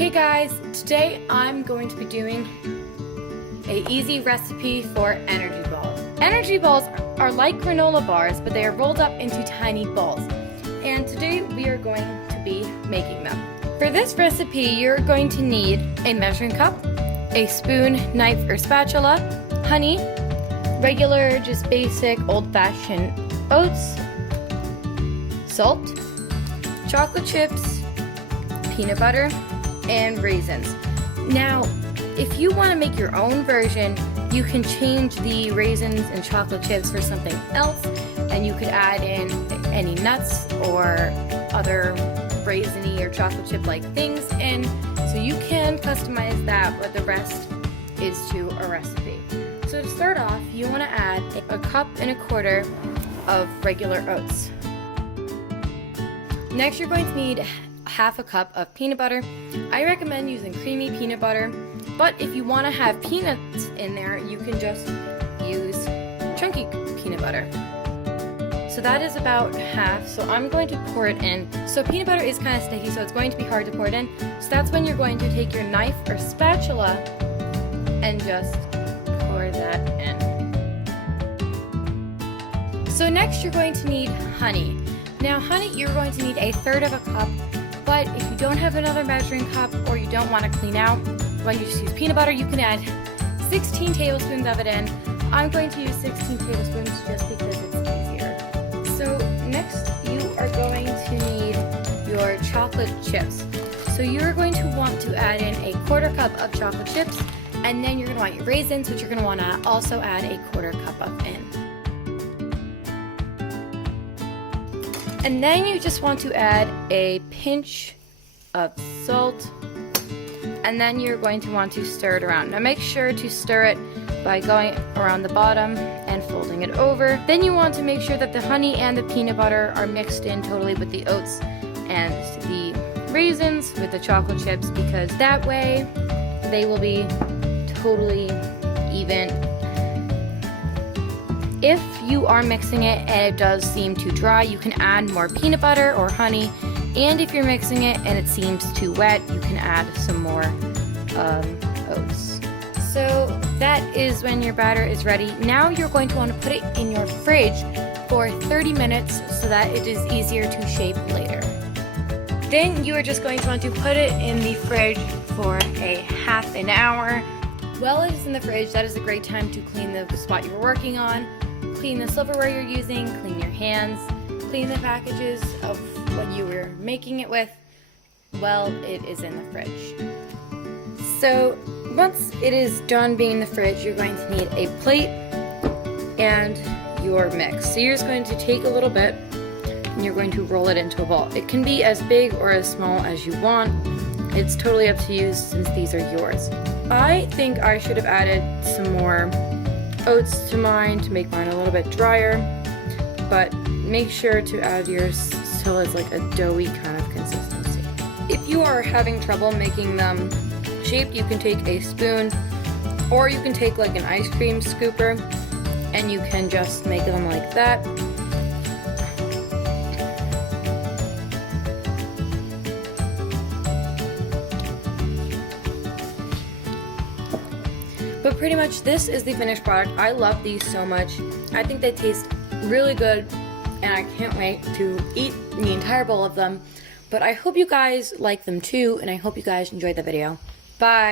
Hey guys, today I'm going to be doing an easy recipe for energy balls. Energy balls are like granola bars, but they are rolled up into tiny balls. And today we are going to be making them. For this recipe, you're going to need a measuring cup, a spoon, knife, or spatula, honey, regular, just basic, old-fashioned oats, salt, chocolate chips, peanut butter, and raisins. Now, if you want to make your own version, you can change the raisins and chocolate chips for something else, and you could add in any nuts or other raisiny or chocolate chip like things, and so you can customize that, but the rest is to a recipe. So to start off, you want to add a cup and a quarter of regular oats. Next, you're going to need half a cup of peanut butter. I recommend using creamy peanut butter, but if you want to have peanuts in there, you can just use chunky peanut butter. So that is about half, so I'm going to pour it in. So peanut butter is kind of sticky, so it's going to be hard to pour it in. So that's when you're going to take your knife or spatula and just pour that in. So next you're going to need honey. Now honey, you're going to need a third of a cup, but if you don't have another measuring cup or you don't want to clean out, when you just use peanut butter, you can add 16 tablespoons of it in. I'm going to use 16 tablespoons just because it's easier. So next you are going to need your chocolate chips. So you're going to want to add in a quarter cup of chocolate chips, and then you're going to want your raisins, which you're going to want to also add a quarter cup of in. And then you just want to add a pinch of salt, and then you're going to want to stir it around. Now make sure to stir it by going around the bottom and folding it over. Then you want to make sure that the honey and the peanut butter are mixed in totally with the oats and the raisins with the chocolate chips, because that way they will be totally even. If you are mixing it and it does seem too dry, you can add more peanut butter or honey, and if you're mixing it and it seems too wet, you can add some more oats. So that is when your batter is ready. Now you're going to want to put it in your fridge for 30 minutes so that it is easier to shape later. Then you are just going to want to put it in the fridge for a half an hour. While it is in the fridge, that is a great time to clean the spot you were working on, clean the silverware you're using, clean your hands, clean the packages of what you were making it with while it is in the fridge. So once it is done being in the fridge, you're going to need a plate and your mix. So you're just going to take a little bit and you're going to roll it into a ball. It can be as big or as small as you want. It's totally up to you since these are yours. I think I should have added some more oats to mine to make mine a little bit drier, but make sure to add yours till it's like a doughy kind of consistency. If you are having trouble making them shaped, you can take a spoon, or you can take like an ice cream scooper and you can just make them like that. But pretty much this is the finished product. I love these so much. I think they taste really good and I can't wait to eat the entire bowl of them. But I hope you guys like them too, and I hope you guys enjoyed the video. Bye!